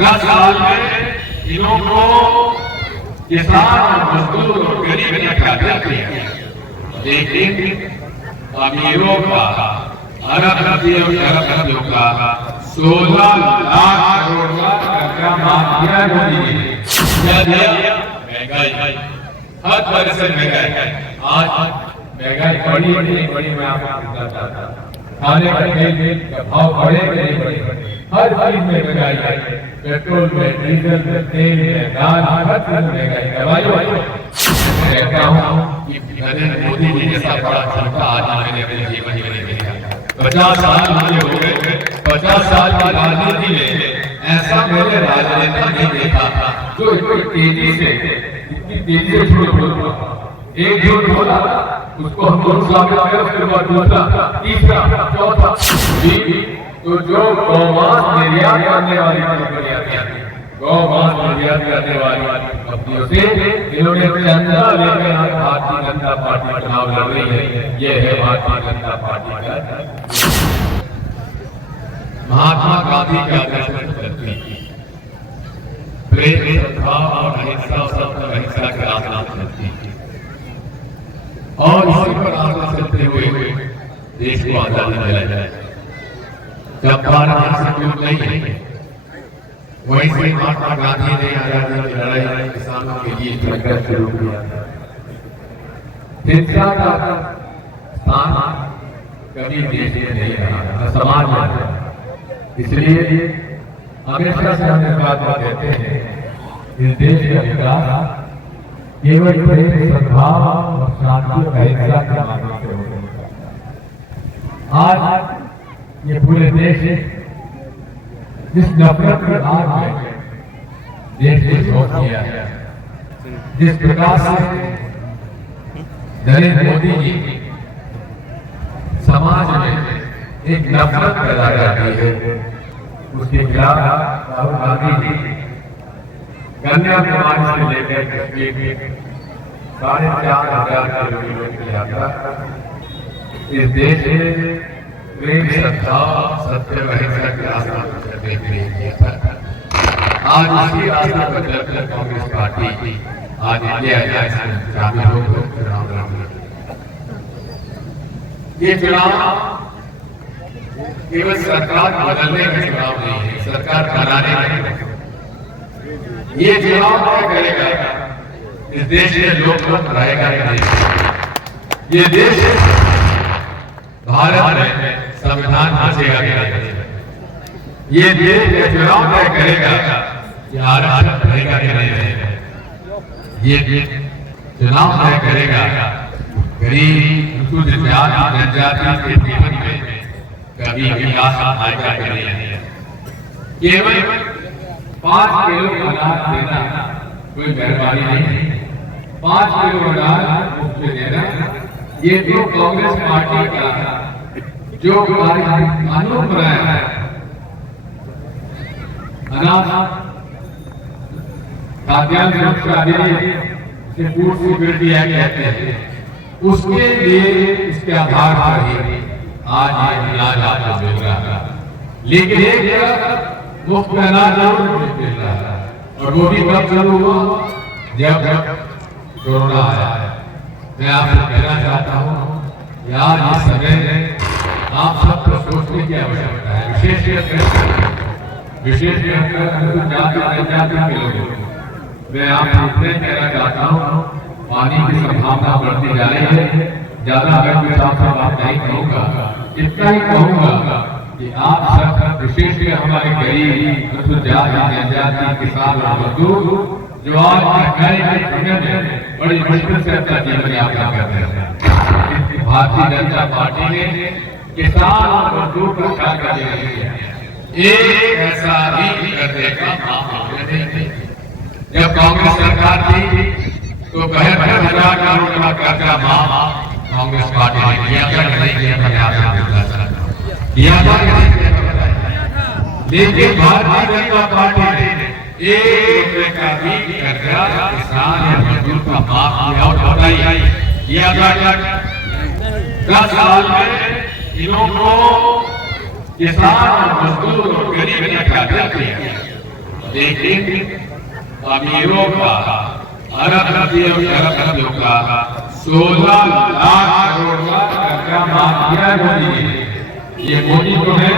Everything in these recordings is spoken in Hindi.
10 साल में इन्हों को किसान, मजदूर और गरीब ने क्या किया, लेकिन अमीरों का, अरबपतियों और शरबपतियों का 16 लाख करोड़ का कर्जा माफ किया मोदी ने। क्या दिया? महंगाई, हर तरह से महंगाई। आज महंगाई बड़ी मैं आपको बताता था, खाने का तेल का भाव बढ़े नहीं बढ़े, हर चीज में महंगाई, पेट्रोल में, डीजल में, तेल में, दाल, हर चीज में महंगाई। दवाई कहता हूँ कि नरेंद्र मोदी जी जैसा बड़ा झटका आज मैंने अपने जीवन में देखा। 50 साल मुझे हो गए, 50 साल की राजनीति में ऐसा मैंने राजनेता नहीं देखा जो इतनी तेजी से झूठ बोलता। एक झूठ बोला उसको हम झूठ साबित करें, उसके बाद दूसरा, तीसरा, चौथा। तो जो गौमांस निर्यात करने वाली कंपनियां थी, गौमांस निर्यात करने वाली कंपनियों से इन्होंने चंदा लेकर आज भारतीय जनता पार्टी चुनाव लड़ रही है। ये है भारतीय जनता पार्टी का। महात्मा गांधी का आदर्श करती प्रेम, सद्भाव और अहिंसा, सब अहिंसा के रास्ते चलती और इसी पर आगे चलते हुए देश को आजादी दिलाई जाए। चंपारण से दूर नहीं है, वहीं से महात्मा गांधी ने आजादी की लड़ाई किसानों के लिए संघर्ष शुरू किया। हिंसा का स्थान कभी देश में नहीं रहा, समाज में। इसलिए हमेशा से हम बात कहते हैं, इस देश का विकास केवल प्रेम, सद्भाव और शांति और अहिंसा के माध्यम से होगा। आज ये पूरे देश जिस नफरत की आग में देश को झोंक दिया है, जिस प्रकार से नरेंद्र मोदी जी समाज में एक नफरत पैदा करती है, उसके खिलाफ राहुल गांधी जी कन्याकुमारी से लेकर कश्मीर 4,500 किलोमीटर की यात्रा इस देश में प्रेम, सद्भाव, सत्य, अहिंसा के रास्ते पर चलने के लिए किया था। आज इसी रास्ते पर चलकर कांग्रेस पार्टी आज इंडिया अलायंस में शामिल होकर चुनाव लड़ रही है। ये चुनाव केवल सरकार बदलने का चुनाव नहीं है, सरकार बनाने का। ये चुनाव क्या करेगा, इस देश में लोकतंत्र रहेगा या नहीं, ये देश भारत में संविधान बचेगा या नहीं, ये देश ये चुनाव तय करेगा कि आरक्षण रहेगा या नहीं रहेगा, ये चुनाव तय करेगा गरीब, अनुसूचित जाति, जनजाति के जीवन में कभी विकास आएगा या नहीं। केवल 5 किलो अनाज देना कोई मेहरबानी नहीं है। 5 किलो अनाज मुफ्त में देना, ये तो कांग्रेस पार्टी का जो कानून बनाया है, अनाज खाद्यान्न सुरक्षा अधिनियम, फूड सिक्योरिटी एक्ट कहते हैं, उसके लिए इसके आधार पर ही आज ये अनाज आपको मिल रहा है। लेकिन एक तरफ मुफ्त अनाज मिल रहा है, और वो भी कब शुरू हुआ, जब कोरोना आया। मैं आपसे कहना चाहता हूँ कि आज इस समय आप सबको सोचने की आवश्यकता है, विशेषकर जाति जनजाति के लोगों। मैं आपसे इतने कहना चाहता हूँ, पानी की संभावना बढ़ती जा रही है। ज्यादा अगर मैं आपसे बात नहीं कहूँगा, इतना ही कहूँगा कि आप सब, विशेषकर हमारे गरीब, अनुसूचित जनजाति, किसान और मजदूर जो आज महंगाई के समय में बड़ी मुश्किल से अपना जीवन यापन कर रहे हैं, भारतीय जनता पार्टी ने किसान और मजदूर पर क्या कर दिया, एक ऐसा भी करने का मामला नहीं। जब कांग्रेस सरकार थी तो 72,000 करोड़ का कर्जा माफ कांग्रेस पार्टी ने किया था, नहीं किया था, किया था, लेकिन भारतीय जनता पार्टी ने 1 रुपए का भी कर्जा किसान या मजदूर का माफ किया। और बताइए किया था 10 साल में इन्हों को किसान और मजदूर और गरीब ने क्या किया, लेकिन अमीरों का अरबपतियों का 16 लाख करोड़ का कर्जा माफ किया मोदी ने। ये मोदी जो है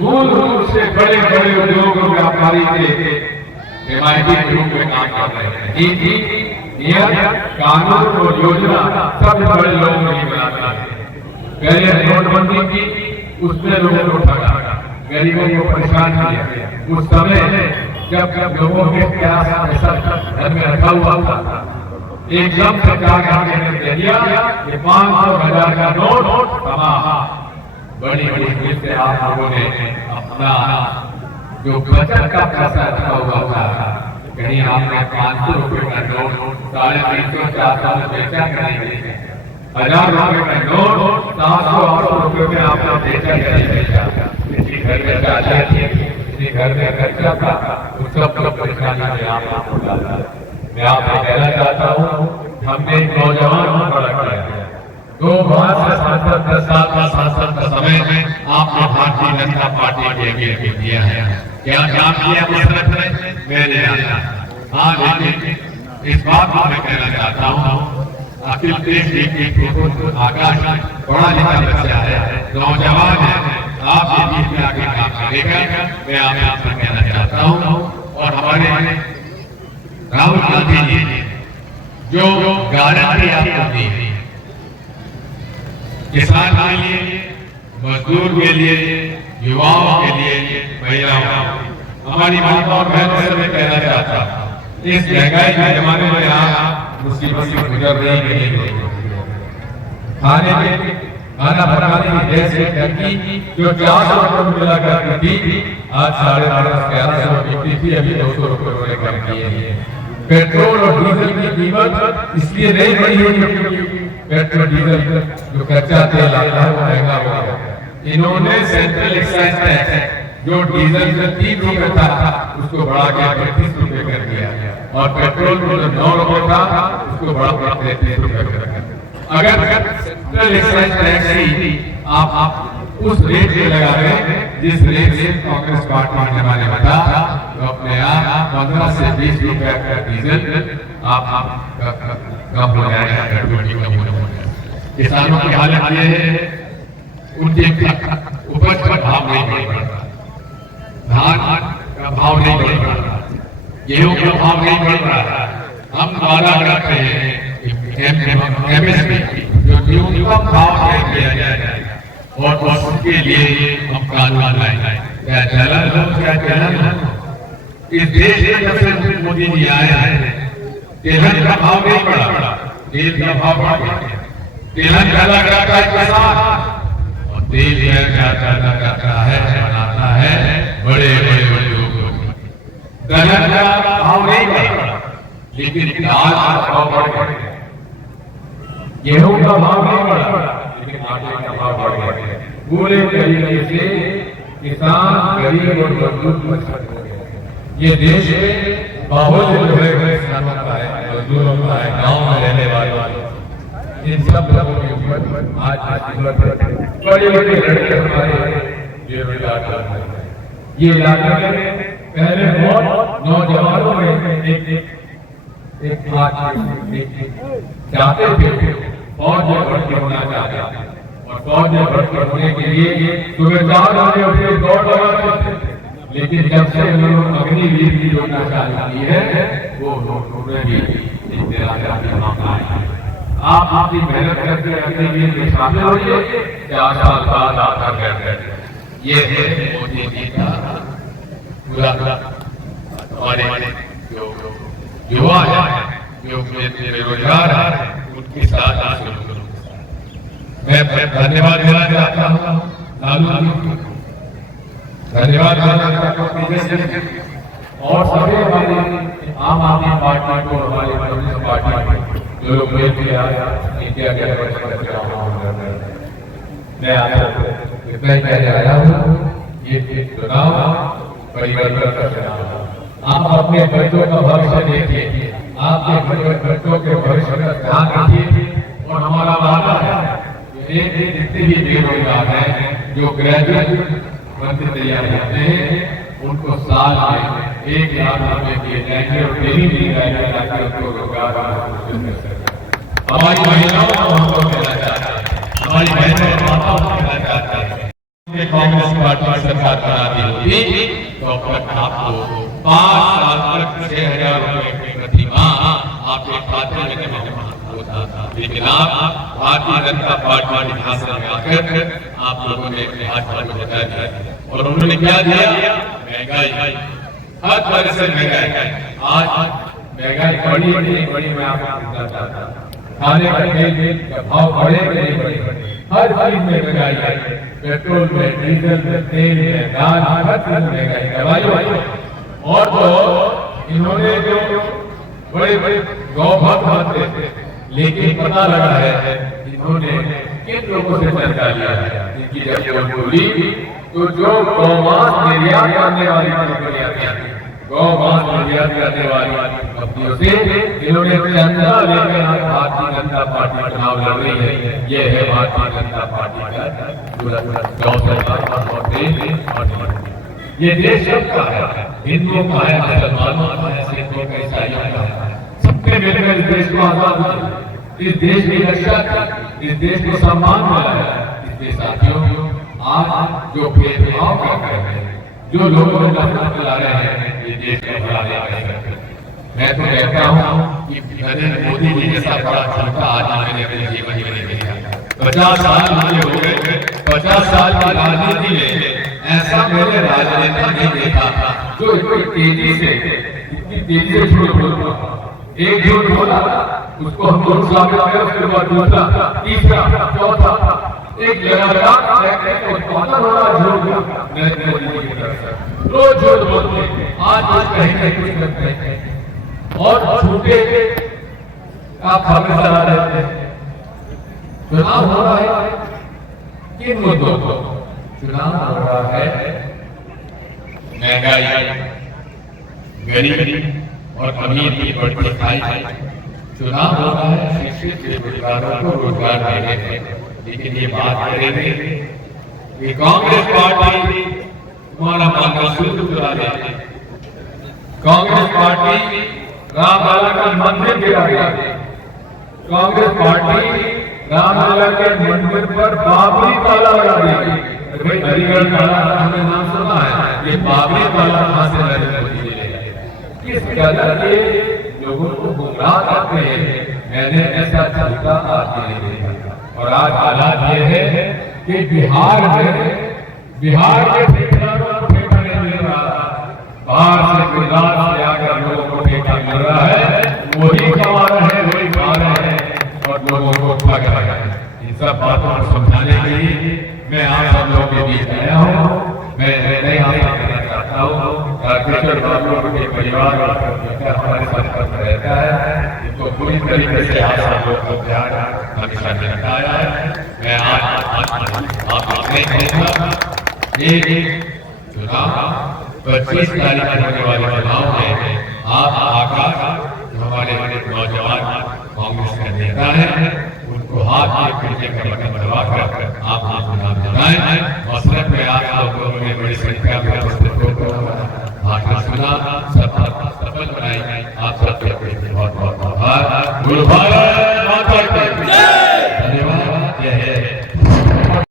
मूल रूप से बड़े बड़े उद्योग और व्यापारी के हिमायती के रूप में काम कर रहे हैं। इनकी नियम कानून और योजना सब बड़े लोग नहीं बनाते हैं। पहले नोटबंदी की, उसमें लोगों को ठगा, गरीबों को परेशान किया। उस समय जब लोगों के प्यास पैसा घर में रखा हुआ था, एकदम सरकार ने निर्णय दिया कि 500,000 का नोट तमाम। बड़ी बड़ी मुश्किल से आप लोगों ने अपना जो बचत का पैसा रखा हुआ था, कहीं आपने 500 रुपए का नोट 350 400 में बेचा करेंगे, 1000 रुपए का नोट 700-800 रुपए में आपने बेचा करेंगे। किसी घर में चाचा थी, किसी घर में खर्चा था, उन सब परेशानी में आपको डाला। मैं आपसे कहना चाहता हूँ, हमने एक नौजवान खड़ा किया, 2 बार से सांसद, 10 साल का सांसद का समय में आपने भारतीय जनता पार्टी के लिए दिया है। क्या काम किया मसरत ने? मैंने हाँ, लेकिन इस बात को मैं कहना चाहता हूँ, अखिल देश आकाश बड़ा लिखा बच्चा है, नौजवान है, आप ये बीच में आगे काम करेगा, मैं आपसे कहना चाहता हूँ। और हमारे राहुल गांधी जी ने जो गारंटी आपको दी है, किसान के लिए, मजदूर के लिए, युवाओं के लिए, महिलाओं, हमारी माता और बहनों से मैं कहना चाहता हूँ, इस महंगाई के जमाने में आप मुसीबत से गुजर रही नहीं। खाने में खाना बनाने की गैस टंकी जो 400 रुपये मिला करती थी, आज 1150 बिकती थी, अभी 200 रुपये कम किए हैं। पेट्रोल और डीजल की कीमत इसलिए नहीं बढ़ी है क्योंकि पेट्रोल डीजल जो कच्चा तेल आता है वो महंगा हो गया। इन्होंने सेंट्रल एक्साइज टैक्स जो डीजल का 3 रुपए था, उसको बढ़ा के 32 रुपए कर दिया, और पेट्रोल जो 9 रुपए था, उसको बढ़ा के 33 रुपए कर दिया। अगर सेंट्रल एक्साइज टैक्स ही आप उस रेट पे लगा रहे हैं जिस रेट से कांग्रेस पार्टी ने हमारे बता, तो अपने आप 15 से 20 रुपए का डीजल आप कम हो जाएगा, पेट्रोल भी कम हो जाएगा। किसानों की हालत ये है, उनके उपज का भाव नहीं बढ़ रहा, धान का भाव नहीं बढ़ रहा, गेहूं का भाव नहीं बढ़ रहा। हम वादा करते हैं एमएसपी जो न्यूनतम भाव तय किया जाएगा, और उसके लिए हम कानून लाएंगे। क्या चलन हो, क्या चलन हो, इस देश में जब से मोदी जी आए हैं, तेलन का भाव नहीं बढ़ा, तेल का भाव बढ़ गया। तेलन ज्यादा करता है किसान, और तेल ज्यादा करता है, बनाता है बड़े बड़े उद्योग। दलहन का भाव नहीं बढ़ा, लेकिन दाल का भाव बढ़ गया। गेहूं का भाव नहीं बढ़ा, लेकिन आटे का भाव बढ़ गया। पूरे तरीके से किसान, गरीब और मजदूर मजबूत हो गए। ये देश में माहौल जो है किसानों का है, मजदूरों का है, गांव में रहने वालों, इन सब लोगों के ऊपर आज बड़ी बड़ी लड़के हमारे बेरोजगार कर रहे हैं। ये इलाके में पहले बहुत नौजवानों में एक चाहते थे फौज में भर्ती होना चाहते थे, और फौज में भर्ती होने के लिए सुबह 4 बजे उठे दौड़ लगाते थे। लेकिन जब से उन्होंने अग्निवीर की योजना चालू की है, वो उन्होंने भी आप आपकी मेहनत करके अग्निवीर में शामिल होइए, 4 साल बाद आपका घर ये है मोदी जी का पूरा हमारे जो युवा है, जो बेरोजगार है, उनके साथ मैं धन्यवाद देना चाहता हूँ लालू जी को, धन्यवाद देना चाहता हूँ और सभी हमारी आम आदमी पार्टी को, हमारी कांग्रेस पार्टी जो लोग मिल के इंडिया के मैं आपको इतना ही कहने आया हूँ, ये चुनाव परिवर्तन का चुनाव। आप अपने बच्चों का भविष्य देखिए, आपके बच्चों के भविष्य का ध्यान रखिए, और हमारा वादा है जितने भी बेरोजगार हैं, जो ग्रेजुएट बनते तैयार होते हैं, उनको साल में 1,00,000 रुपए दिए जाएंगे और डेली दिए जाएंगे ताकि उनको रोजगार हमारी महिलाओं को हम लोग देना चाहते हैं, हमारी बहनों और माताओं को देना चाहते हैं। कांग्रेस पार्टी सरकार बनाती होती तो अब तक आपको 5 साल तक 6,000 रुपए प्रति माह आपके खाते में जमा होता था, लेकिन आप भारतीय जनता पार्टी के शासन में आकर आप लोगों ने अपने हाथ पर बचा दिया और उन्होंने क्या दिया? महंगाई, हर तरह से महंगाई। आज महंगाई बड़ी मैं आपको बताता था, खाने का तेल का भाव बढ़े नहीं बढ़े, हर चीज में महंगाई है, पेट्रोल में, डीजल में, तेल में, दाल, हर चीज में महंगाई, दवाई। और तो इन्होंने जो बड़े गौ भक्त बनते थे, लेकिन पता लगा है इन्होंने किन लोगों से चर्चा लिया है, इनकी जब बोली तो जो गौमांस निर्यात करने वाली कंपनियां थी, गौमांस निर्यात करने वाली कंपनियों से इन्होंने चंदा लेकर आज भारतीय जनता पार्टी चुनाव लड़ रही है। ये है भारतीय जनता पार्टी का ये देश सबका है, हिंदुओं का है, मुसलमानों का है, सिखों का, ईसाइयों का है, सबने मिलकर इस देश को आजाद किया, इस देश की रक्षा की, इस देश को सम्मान मिला है। इसलिए साथियों, आज जो भेदभाव कर रहे हैं, जो लोगों को नफरत फैला रहे हैं, ये देश का भला नहीं करते। मैं तो कहता हूँ कि नरेंद्र मोदी जी जैसा बड़ा झटका आज मैंने अपने जीवन में नहीं देखा। 50 साल मुझे हो गए, 50 साल की राजनीति में ऐसा मैंने राजनेता नहीं देखा जो इतनी तेजी से झूठ बोलता। एक झूठ बोला, उसको हम झूठ साबित करें, उसके बाद दूसरा, तीसरा, चौथा, एक लगातार रोज झूठ बोलते, आज कहीं कुछ करते हैं और झूठे आप खबर चला रहते हैं। चुनाव हो रहा है किन मुद्दों को? चुनाव हो रहा है महंगाई, गरीबी और अमीर की बढ़ती खाई। चुनाव हो रहा है शिक्षित बेरोजगारों को रोजगार देने में। लेकिन ये बात करेंगे कि कांग्रेस पार्टी तुम्हारा मांगा शुद्ध करा देती, कांग्रेस पार्टी रामलला का मंदिर गिरा देती, कांग्रेस पार्टी रामलला के मंदिर पर बाबरी ताला लगा देगी। भाई अलीगढ़ ताला हमने नाम सुना है, ये बाबरी ताला कहां से नरेंद्र मोदी ले? किस कदर ये लोगों को गुमराह करते हैं, मैंने ऐसा झटका आज नहीं देखा। और आज हालात ये है कि बिहार के ठेकेदारों को ठेका नहीं मिल रहा, बाहर से गुजरात से आकर लोगों को ठेका मिल रहा है, वही कमा रहे हैं, वही खा रहे हैं और लोगों को ठग रहे हैं। इन सब बातों को समझाने के लिए मैं आप सब लोगों के बीच आया हूँ। मैं नहीं कहना चाहता हूँ किशोर बाबू के परिवार हमारे संपर्क में रहता है, इनको पूरी तरीके से आप सब लोग को प्यार हमेशा मिलता आया है। मैं आज आप नहीं कहूँगा चुनाव 25 तारीख को होने वाले चुनाव में आप आकर हमारे नौजवान कांग्रेस का नेता है, उनको हाथ में का बटन दबाकर आप चुनाव जिताएं। मसलन में आप लोगों ने बड़ी संख्या